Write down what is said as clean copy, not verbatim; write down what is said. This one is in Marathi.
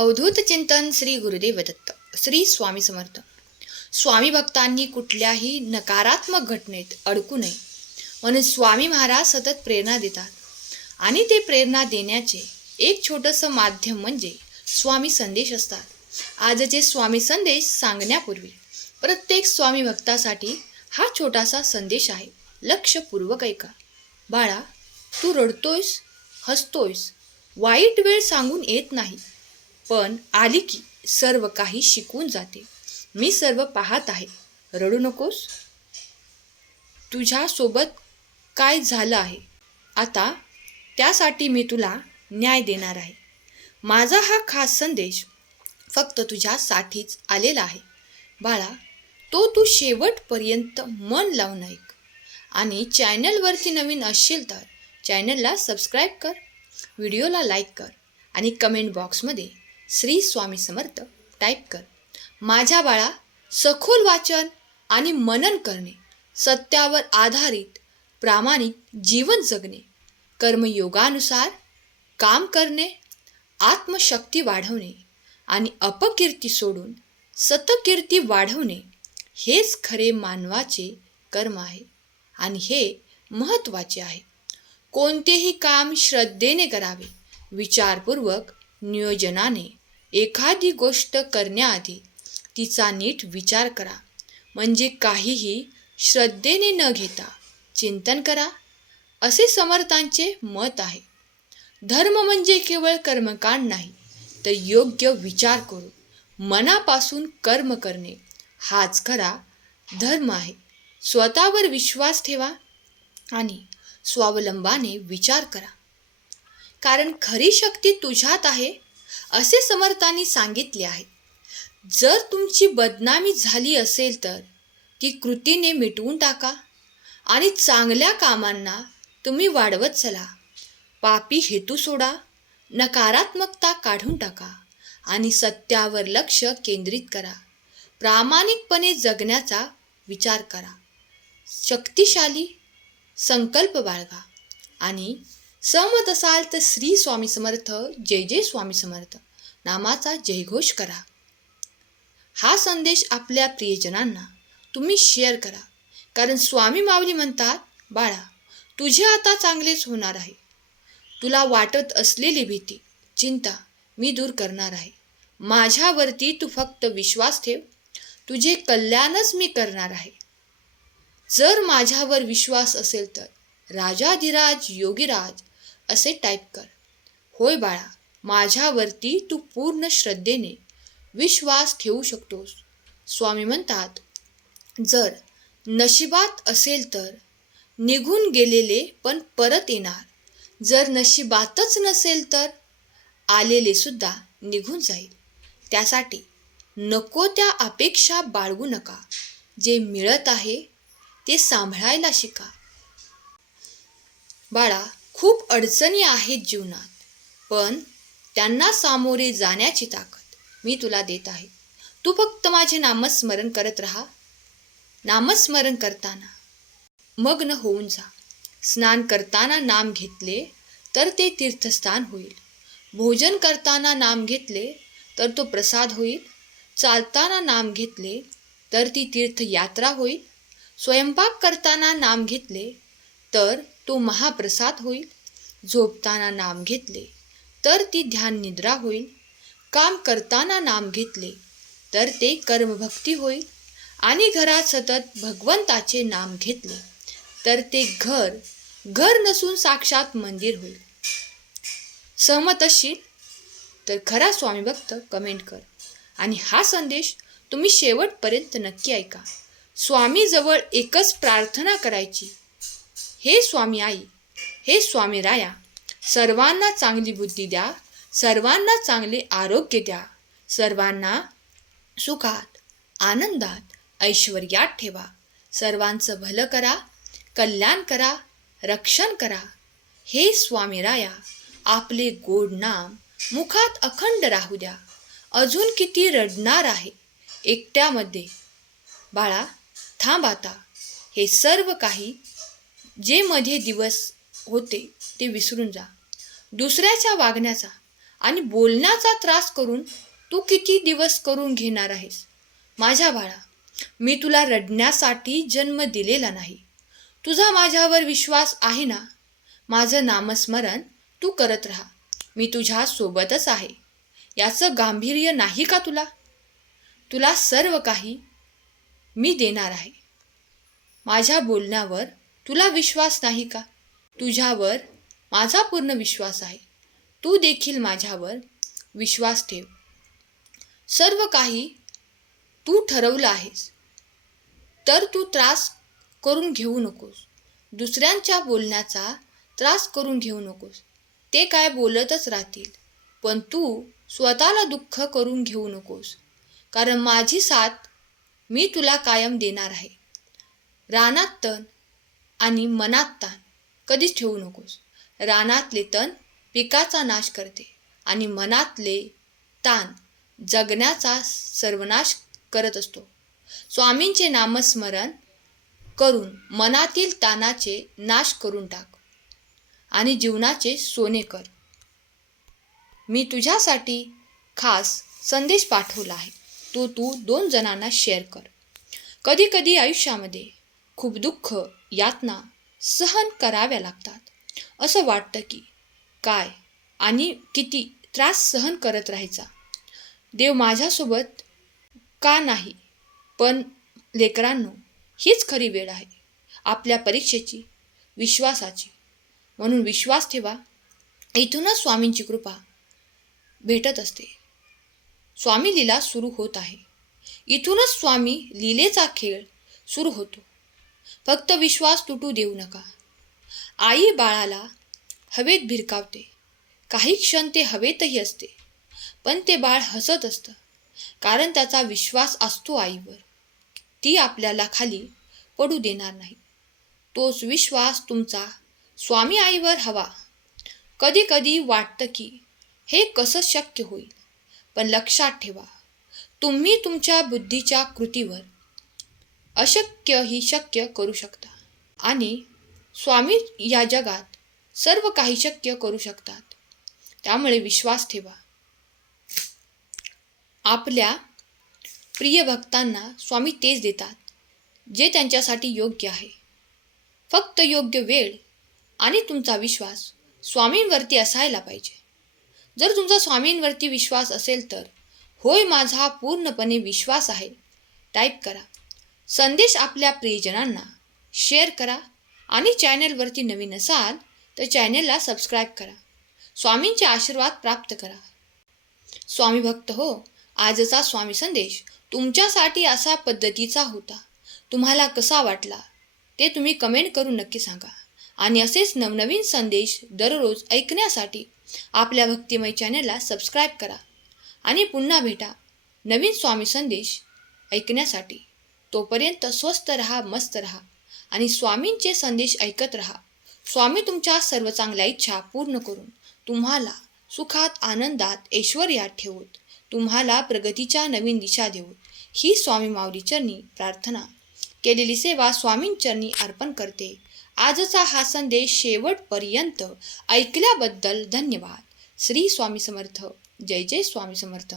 अवधूत चिंतन श्री गुरुदेव दत्त. श्री स्वामी समर्थ. स्वामी भक्तांनी कुठल्याही नकारात्मक घटनेत अडकू नये म्हणून स्वामी महाराज सतत प्रेरणा देतात. आणि ते प्रेरणा देण्याचे एक छोटंसं माध्यम म्हणजे स्वामी संदेश असतात. आजचे स्वामी संदेश सांगण्यापूर्वी प्रत्येक स्वामी भक्तासाठी हा छोटासा संदेश आहे. लक्षपूर्वक ऐका. बाळा, तू रडतोयस, हसतोयस, वाईट वेळ सांगून येत नाही, पण आली की सर्व काही शिकून जाते. मी सर्व पाहत आहे, रडू नकोस. तुझ्यासोबत काय झालं आहे आता त्यासाठी मी तुला न्याय देणार आहे. माझा हा खास संदेश फक्त तुझ्यासाठीच आलेला आहे. बाळा, तो तू शेवटपर्यंत मन लावून ऐक. आणि चॅनलवरती नवीन असशील तर चॅनलला सबस्क्राईब कर, व्हिडिओला लाईक कर आणि कमेंट बॉक्समध्ये श्री स्वामी समर्थ टाईप कर. माझ्या बाळा, सखोल वाचन आणि मनन करणे, सत्यावर आधारित प्रामाणिक जीवन जगणे, कर्मयोगानुसार काम करणे, आत्मशक्ती वाढवणे आणि अपकीर्ती सोडून सतकीर्ती वाढवणे हेच खरे मानवाचे कर्म आहे. आणि हे महत्त्वाचे आहे. कोणतेही काम श्रद्धेने करावे. विचारपूर्वक, नियोजनाने एखादी गोष्ट करण्याआधी तिचा नीट विचार करा. म्हणजे काहीही श्रद्धेने न घेता चिंतन करा, असे समर्थांचे मत आहे. धर्म म्हणजे केवळ कर्मकांड नाही, तर योग्य विचार करून मनापासून कर्म करणे हाच खरा धर्म आहे. स्वतःवर विश्वास ठेवा आणि स्वावलंबाने विचार करा, कारण खरी शक्ती तुझ्यात आहे असे समर्थांनी सांगितले आहे. जर तुमची बदनामी झाली असेल तर ती कृतीने मिटवून टाका आणि चांगल्या कामांना तुम्ही वाढवत चला. पापी हेतू सोडा, नकारात्मकता काढून टाका आणि सत्यावर लक्ष केंद्रित करा. प्रामाणिकपणे जगण्याचा विचार करा. शक्तिशाली संकल्प बाळगा आणि सहमत असाल तर श्री स्वामी समर्थ, जय जय स्वामी समर्थ नामाचा जयघोष करा. हा संदेश आपल्या प्रियजनांना तुम्ही शेअर करा, कारण स्वामी माऊली म्हणतात, बाळा, तुझे आता चांगलेच होणार आहे. तुला वाटत असलेली भीती, चिंता मी दूर करणार आहे. माझ्यावरती तू फक्त विश्वास ठेव, तुझे कल्याणच मी करणार आहे. जर माझ्यावर विश्वास असेल तर राजाधिराज योगीराज असे टाईप कर. होय बाळा, माझ्यावरती तू पूर्ण श्रद्धेने विश्वास ठेवू शकतोस. स्वामी म्हणतात, जर नशिबात असेल तर निघून गेलेले पण परत येणार. जर नशिबातच नसेल तर आलेले सुद्धा निघून जाईल. त्यासाठी नको त्या अपेक्षा बाळगू नका. जे मिळत आहे ते सांभाळायला शिका. बाळा, खूप अडचणी आहेत जीवनात, पण त्यांना सामोरे जाण्याची ताकद मी तुला देत आहे. तू फक्त माझे नामस्मरण करत राहा. नामस्मरण करताना मग्न होऊन जा. स्नान करताना नाम घेतले तर ते तीर्थस्थान होईल. भोजन करताना नाम घेतले तर तो प्रसाद होईल. चालताना नाम घेतले तर ती तीर्थयात्रा होईल. स्वयंपाक करताना नाम घेतले तर तो महाप्रसाद होईल. झोपताना नाम घेतले तर ती ध्यान निद्रा होईल. काम करताना नाम घेतले तर ते कर्मभक्ती होईल. आणि घरात सतत भगवंताचे नाम घेतले तर ते घर नसून साक्षात मंदिर होईल. सहमत असशील तर खरा स्वामी भक्त कमेंट कर. आणि हा संदेश तुम्ही शेवटपर्यंत नक्की ऐका. स्वामीजवळ एकच प्रार्थना करायची, हे स्वामी आई, हे स्वामी राया, सर्वांना चांगली बुद्धी द्या, सर्वांना चांगले आरोग्य द्या, सर्वांना सुखात, आनंदात, ऐश्वर्यात ठेवा, सर्वांचं भलं करा, कल्याण करा, रक्षण करा. हे स्वामी राया, आपले गोड नाम मुखात अखंड राहू द्या. अजून किती रडणार आहे एकट्यामध्ये. बाळा, थांब आता. हे सर्व काही जे मध्ये दिवस होते ते विसरून जा. दुसऱ्याच्या वागण्याचा आणि बोलण्याचा त्रास करून तू किती दिवस करून घेणार आहेस? माझ्या बाळा, मी तुला रडण्यासाठी जन्म दिलेला नाही. तुझा माझ्यावर विश्वास आहे ना? माझं नामस्मरण तू करत राहा. मी तुझ्या सोबतच आहे. याचं गांभीर्य नाही का तुला? तुला सर्व काही मी देणार आहे. माझ्या बोलण्यावर तुला विश्वास नाही का? तुझ्यावर माझा पूर्ण विश्वास आहे. तू देखील माझ्यावर विश्वास ठेव. सर्व काही तू ठरवलं आहेस, तर तू त्रास करून घेऊ नकोस. दुसऱ्यांच्या बोलण्याचा त्रास करून घेऊ नकोस. ते काय बोलतच राहतील, पण तू स्वतःला दुःख करून घेऊ नकोस. कारण माझी साथ मी तुला कायम देणार आहे. रानात तण आणि मनात ताण कधीच ठेवू नकोस. रानातले तण पिकाचा नाश करते आणि मनातले ताण जगण्याचा सर्वनाश करत असतो. स्वामींचे नामस्मरण करून मनातील ताणाचे नाश करून टाक आणि जीवनाचे सोने कर. मी तुझ्यासाठी खास संदेश पाठवला आहे. तो तू 2 जणांना शेअर कर. कधी कधी आयुष्यामध्ये खूप दुःख, यातना सहन कराव्या लागतात. असं वाटतं की काय आणि किती त्रास सहन करत राहायचा. देव माझ्यासोबत का नाही? पण लेकरांनो, हीच खरी वेळ आहे आपल्या परीक्षेची, विश्वासाची. म्हणून विश्वास ठेवा. इथूनच स्वामींची कृपा भेटत असते. स्वामी लीला सुरू होत आहे. इथूनच स्वामी लीलेचा खेळ सुरू होतो. फक्त विश्वास तुटू देऊ नका. आई बाळाला हवेत भिरकावते. काही क्षण ते हवेतही असते, पण ते बाळ हसत असतं, कारण त्याचा विश्वास असतो आईवर. ती आपल्याला खाली पडू देणार नाही. तोच विश्वास तुमचा स्वामी आईवर हवा. कधी कधी वाटतं की हे कसं शक्य होईल, पण लक्षात ठेवा, तुम्ही तुमच्या बुद्धीच्या कृतीवर अशक्य ही शक्य करू शकता आणि स्वामी या जगात सर्व काही शक्य करू शकतात. त्यामुळे विश्वास ठेवा. आपल्या प्रिय भक्तांना स्वामी तेच देतात जे त्यांच्यासाठी योग्य आहे. फक्त योग्य वेळ आणि तुमचा विश्वास स्वामींवरती असायला पाहिजे. जर तुमचा स्वामींवरती विश्वास असेल तर होय, माझा पूर्णपणे विश्वास आहे टाईप करा. संदेश आपल्या प्रियजनांना शेअर करा आणि चॅनलवरती नवीन असाल तर चॅनलला सबस्क्राईब करा. स्वामींचे आशीर्वाद प्राप्त करा. स्वामी भक्त हो, आजचा स्वामी संदेश तुमच्यासाठी असा पद्धतीचा होता. तुम्हाला कसा वाटला ते तुम्ही कमेंट करून नक्की सांगा. आणि असेच नवनवीन संदेश दररोज ऐकण्यासाठी आपल्या भक्तिमय चॅनलला सबस्क्राईब करा. आणि पुन्हा भेटा नवीन स्वामी संदेश ऐकण्यासाठी. तोपर्यंत स्वस्त रहा, मस्त रहा आणि स्वामींचे संदेश ऐकत रहा. स्वामी तुमच्या सर्व चांगल्या इच्छा पूर्ण करून तुम्हाला सुखात, आनंदात, ऐश्वर्यात ठेवूत. तुम्हाला प्रगतीच्या नवीन दिशा देऊत. ही स्वामी माऊली चरणी प्रार्थना. केलेली सेवा स्वामींचरणी अर्पण करते. आजचा हा संदेश शेवटपर्यंत ऐकल्याबद्दल धन्यवाद. श्री स्वामी समर्थ. जय जय स्वामी समर्थ.